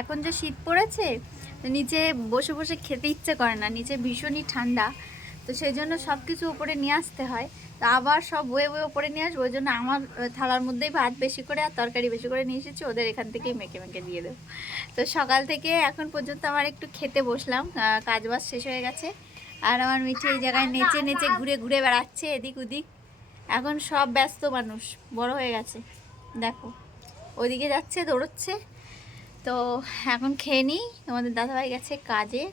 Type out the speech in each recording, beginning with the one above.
এখন যে শীত পড়েছে, নিচে বসে বসে খেতে ইচ্ছে করে না, নিচে ভীষণই ঠান্ডা। তো সেই জন্য সব কিছু উপরে নিয়ে আসতে হয়। তো আবার সব বয়ে বয়ে উপরে নিয়ে আসবো, ওই জন্য আমার থালার মধ্যেই ভাত বেশি করে আর তরকারি বেশি করে নিয়ে এসেছি, ওদের এখান থেকেই মেখে মেখে দিয়ে দেবো। তো সকাল থেকে এখন পর্যন্ত আমার একটু খেতে বসলাম, কাজ বাজ শেষ হয়ে গেছে। আর আমার মিঠি এই জায়গায় নেচে নেচে ঘুরে ঘুরে বেড়াচ্ছে এদিক ওদিক। এখন সব ব্যস্ত মানুষ, বড় হয়ে গেছে, দেখো ওইদিকে যাচ্ছে, দৌড়চ্ছে। তো এখন খেয়ে নিই, আমাদের দাদাভাই গেছে কাজে,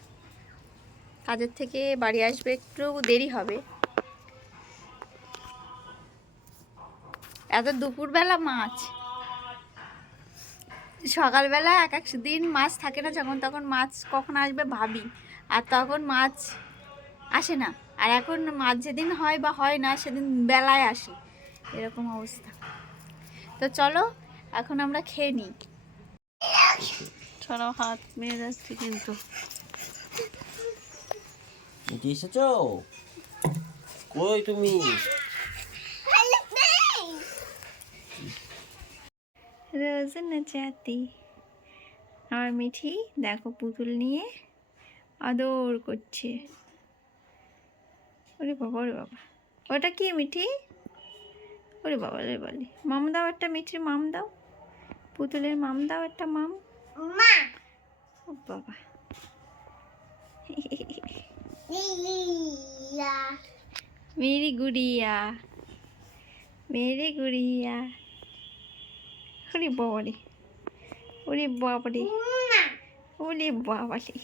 কাজের থেকে বাড়ি আসবে, একটু দেরি হবে। এত দুপুরবেলা মাছ, সকালবেলা এক এক দিন মাছ থাকে না, যখন তখন মাছ কখন আসবে ভাবি, আর তখন মাছ আসে না। আর এখন মাছ যেদিন হয় বা হয় না সেদিন বেলায় আসে, এরকম অবস্থা। তো চলো এখন আমরা খেয়ে নিই। ছাড়াও হাত মেয়ে যাচ্ছে কিন্তু। এসেছো? কই তুমি? রোজ নাচাতি আমার মিঠি দেখো পুতুল নিয়ে আদর করছে। ওরে বাবা, ওরে বাবা, ওটা কি মিঠি? ওরে বাবা রে, বলে মাম দাও একটা, মিঠির মাম দাও, পুতুলের মাম দাও একটা, মাম। ও বাবা, মেরি গুড়িয়া, মেরি গুড়িয়া। ওরে বাবা রে, ওরে বাবা রে, ওরে বাবা রে।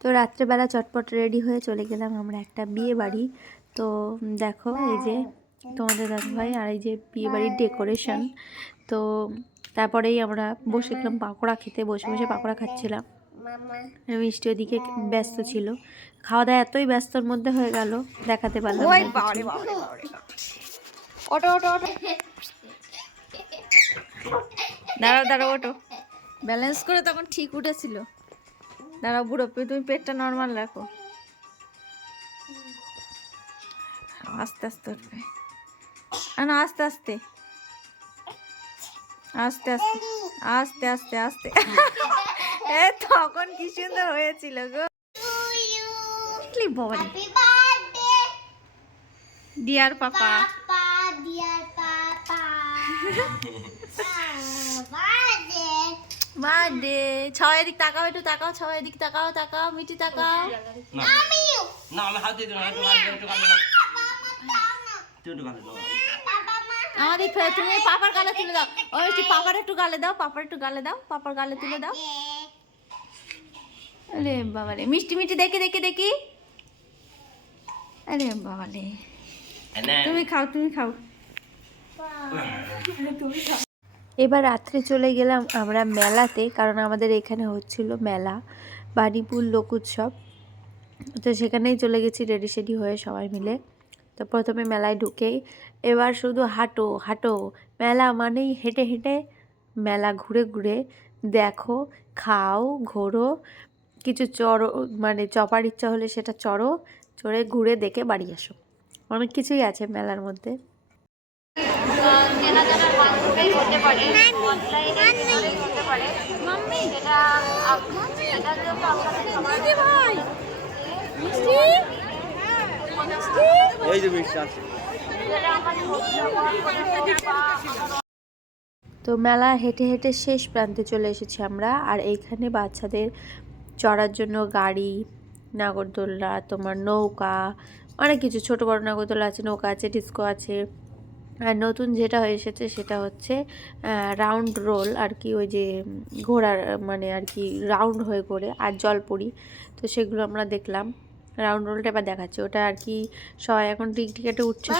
তো রাত্রেবেলা চটপট রেডি হয়ে চলে গেলাম আমরা একটা বিয়ে বাড়ি। তো দেখো এই যে তোমাদের দাদাভাই আর এই যে বিয়ে বাড়ির ডেকোরেশন। তো তারপরেই আমরা বসে গেলাম পাকোড়া খেতে, বসে বসে পাকোড়া খাচ্ছিলাম। মিষ্টি ওদিকে ব্যস্ত ছিল, খাওয়া দাওয়া এতই ব্যস্তর মধ্যে হয়ে গেল দেখাতে পারলাম না কিছু। ওটো ওটো ওটো, দাঁড়াও দাঁড়াও, ওটো ব্যালেন্স করে তখন ঠিক উঠেছিল। দাঁড়াও বুড়ো, তুমি পেটটা নর্মাল রাখো, আস্তে আস্তে উঠবে না, আস্তে আস্তে আস্তে আস্তে আস্তে আস্তে আস্তে। তখন কি সুন্দর হয়েছিল গো, ডিয়ার পাপা, বার্থডে। ছয় এদিক তাকাও, একটু তাকাও, ছয় এদিক তাকাও, তাকাও মিঠি তাকাও। না আমি হাত দিয়ে দিলাম, একটু গালে দাও। একটু গালে দাও। আমাদের তুমি পাপার গালে তুলে দাও, ওই মিষ্টি পাপার একটু গালে দাও, পাপার একটু গালে দাও, পাপার গালে তুলে দাও। আরে বাবা রে, মিষ্টি মিষ্টি দেখি দেখি দেখি। আরে বাবা রে, তুমি খাও, তুমি খাও। এবার রাত্রে চলে গেলাম আমরা মেলাতে, কারণ আমাদের এখানে হচ্ছিল মেলা, বাণীপুর লোক উৎসব। তো সেখানেই চলে গেছি রেডি সেডি হয়ে সবাই মিলে। তো প্রথমে মেলায় ঢুকেই এবার শুধু হাঁটো হাঁটো, মেলা মানেই হেঁটে হেঁটে, মেলা ঘুরে ঘুরে দেখো, খাও, ঘোরো, কিছু চড়ো, মানে চপার ইচ্ছা হলে সেটা চড়ো, চড়ে ঘুরে দেখে বাড়ি আসো। অনেক কিছুই আছে মেলার মধ্যে। কেনাকাটার মাধ্যমেই হতে পারে, অনলাইনে হতে পারে, এটার জন্য আপনাদের এই যে মিষ্টি আছে। তো মেলা হেঁটে হেঁটে শেষ প্রান্তে চলে এসেছি আমরা। আর এইখানে বাচ্চাদের চড়ার জন্য গাড়ি, নাগরদোলনা, তোমার নৌকা, অনেক কিছু, ছোটো বড়ো নাগরদোলনা আছে, নৌকা আছে, ডিস্কো আছে। আর নতুন যেটা হয়ে এসেছে সেটা হচ্ছে রাউন্ড রোল আর কি, ওই যে ঘোড়ার মানে আর কি রাউন্ড হয়ে ঘোরে, আর জলপরি। তো সেগুলো আমরা দেখলাম, রাউন্ড রোলটা এবার দেখাচ্ছে, ওটা আর কি সবাই এখন টিকিটে উঠছে।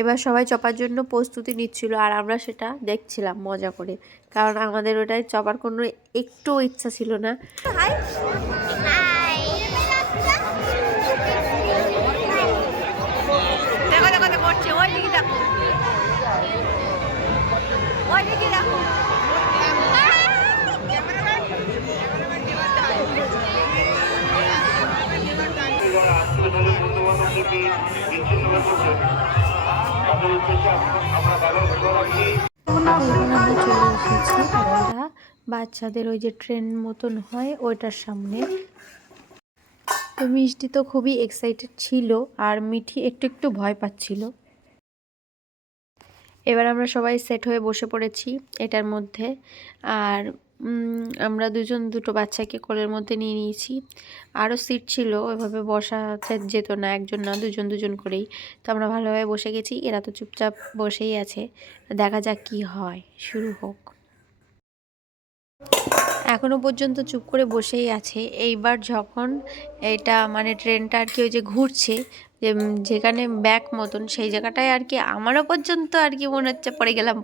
এবার সবাই চপার জন্য প্রস্তুতি নিচ্ছিল, আর আমরা সেটা দেখছিলাম মজা করে, কারণ আমাদের ওটাই চপার কোনো একটু ইচ্ছা ছিল না। আমরা চলে এসেছি আমরা বাচ্চাদের ওই যে ট্রেন মতন হয় ওইটার সামনে। তো মিষ্টি তো খুবই এক্সাইটেড ছিল আর মিঠি একটু একটু ভয় পাচ্ছিল। এবার আমরা সবাই সেট হয়ে বসে পড়েছি এটার মধ্যে। আর আমরা দুটো বাচ্চাকে কোলের মধ্যে নিয়ে নিয়েছি। আরও সিট ছিল, ওইভাবে বসা যেত না, একজন না দুজন করেই। তো আমরা ভালোভাবে বসে গেছি, এরা তো চুপচাপ বসেই আছে। দেখা যাক কি হয়, শুরু হোক। এখনো পর্যন্ত চুপ করে বসেই আছে। এইবার যখন এটা মানে ট্রেনটা আর কি ওই যে ঘুরছে, যেখানে ব্যাক মতন সেই জায়গাটায় আর কি আমারও পর্যন্ত আর কি মনে হচ্ছে পড়ে গেলাম,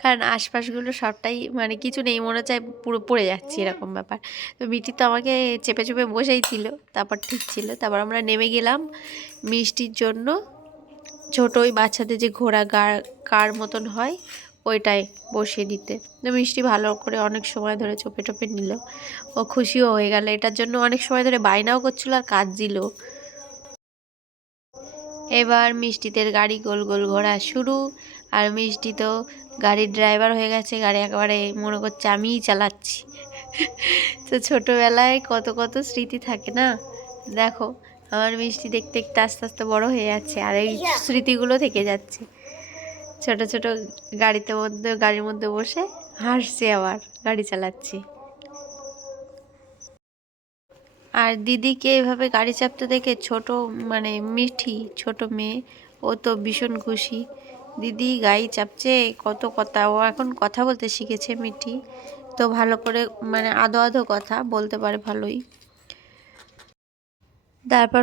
কারণ আশপাশগুলো সবটাই মানে কিছু নেই, মনে হচ্ছে পুরো পড়ে যাচ্ছি এরকম ব্যাপার। তো মিটি তো আমাকে চেপে চেপে বসেই ছিল, তারপর ঠিক ছিল। তারপর আমরা নেমে গেলাম মিষ্টির জন্য ছোট ওই বাচ্চাদের যে ঘোড়া কার মতন হয় ওইটায় বসিয়ে দিতে। তো মিষ্টি ভালো করে অনেক সময় ধরে চোপে টোপে নিল, ও খুশিও হয়ে গেল। এটার জন্য অনেক সময় ধরে বায়নাও করছিল আর কাঁদছিল। এবার মিষ্টিদের গাড়ি গোল গোল ঘোরা শুরু, আর মিষ্টি তো গাড়ির ড্রাইভার হয়ে গেছে, গাড়ি একেবারে মনে করছে আমিই চালাচ্ছি। তো ছোটোবেলায় কত কত স্মৃতি থাকে না। দেখো আমার মিষ্টি দেখতে দেখতে আস্তে আস্তে বড় হয়ে যাচ্ছে, আর এই স্মৃতিগুলো থেকে যাচ্ছে। ছোট ছোট গাড়ির মধ্যে বসে হাসছে, আবার গাড়ি চালাচ্ছি। আর দিদিকে এভাবে গাড়ি চাপতে দেখে ছোট মানে মিঠি ছোট মেয়ে, ও তো ভীষণ খুশি। দিদি গাড়ি চাপছে, কত কথা, ও এখন কথা বলতে শিখেছে মিঠি, তো ভালো করে মানে আধো আধো কথা বলতে পারে ভালোই। তারপর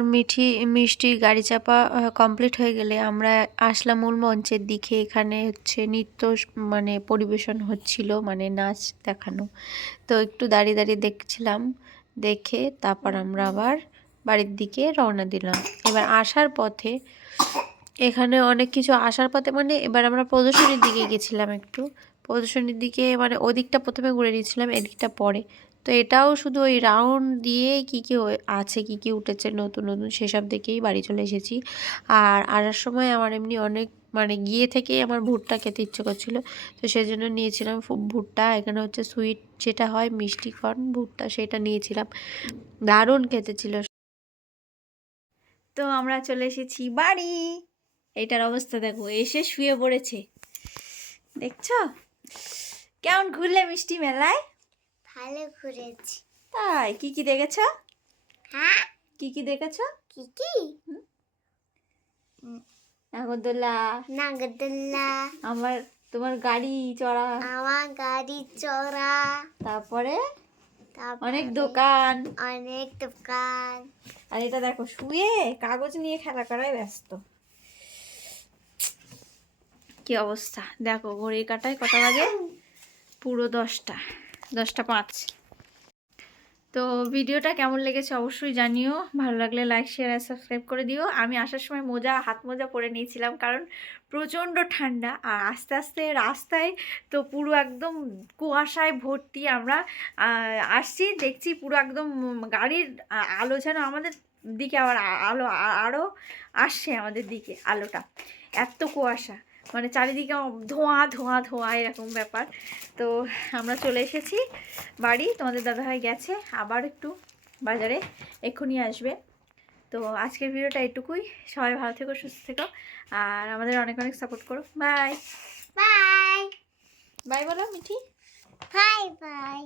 মিষ্টি গাড়ি চাপা কমপ্লিট হয়ে গেলে আমরা আসলাম মূল মঞ্চের দিকে। এখানে হচ্ছে নৃত্য মানে পরিবেশন হচ্ছিল, মানে নাচ দেখানো। তো একটু দাঁড়িয়ে দাঁড়িয়ে দেখছিলাম, দেখে তারপর আমরা আবার বাড়ির দিকে রওনা দিলাম। এবার আসার পথে এখানে অনেক কিছু আসার পথে মানে এবার আমরা প্রদর্শনীর দিকে গেছিলাম, একটু প্রদর্শনীর দিকে মানে ওদিকটা প্রথমে ঘুরে নিয়েছিলাম, এদিকটা পরে। তো এটাও শুধু ওই রাউন্ড দিয়ে কী কী আছে, কী কী উঠেছে নতুন নতুন সেসব দেখেই বাড়ি চলে এসেছি। আর আসার সময় আমার এমনি অনেক মানে গিয়ে থেকেই আমার ভুট্টা খেতে ইচ্ছে করছিল, তো সেই জন্য নিয়েছিলাম ভুট্টা। এখানে হচ্ছে সুইট যেটা হয় মিষ্টি কর্ন ভুট্টা, সেটা নিয়েছিলাম, দারুণ খেতে ছিল। তো আমরা চলে এসেছি বাড়ি। এটার অবস্থা দেখো, এসে শুয়ে পড়েছে, দেখছো কেমন ঘুরলে মিষ্টি মেলায়? ভালো ঘুরেছি। তাই কি কি দেখেছো? হ্যাঁ, কি কি দেখেছো? কি কি? নাগরদোলা, তোমার গাড়ি চড়া, আমার গাড়ি চড়া, তারপরে অনেক দোকান। আর এটা দেখো শুয়ে কাগজ নিয়ে খেলা করায় ব্যস্ত। কি অবস্থা দেখো, ঘড়ির কাঁটায় কটা বাজে? পুরো 10টা 5। তো ভিডিওটা কেমন লেগেছে অবশ্যই জানিও, ভালো লাগলে লাইক শেয়ার আর সাবস্ক্রাইব করে দিও। আমি আসার সময় হাত মোজা পরে নিয়েছিলাম, কারণ প্রচণ্ড ঠান্ডা। আর আস্তে আস্তে রাস্তায় তো পুরো একদম কুয়াশায় ভর্তি। আমরা আসছি, দেখছি পুরো একদম গাড়ির আলো যেন আমাদের দিকে আবার আলো আরও আসছে আমাদের দিকে আলোটা, এত কুয়াশা, মানে চারিদিকে ধোঁয়া ধোঁয়া ধোঁয়া এরকম ব্যাপার। তো আমরা চলে এসেছি বাড়ি। তোমাদের দাদাভাই গেছে আবার একটু বাজারে, এক্ষুনি আসবে। তো আজকের ভিডিওটা এটুকুই। সবাই ভালো থেকো, সুস্থ থেকো, আর আমাদের অনেক অনেক সাপোর্ট করো। বাই বাই বাই বলো মিঠি। Bye bye.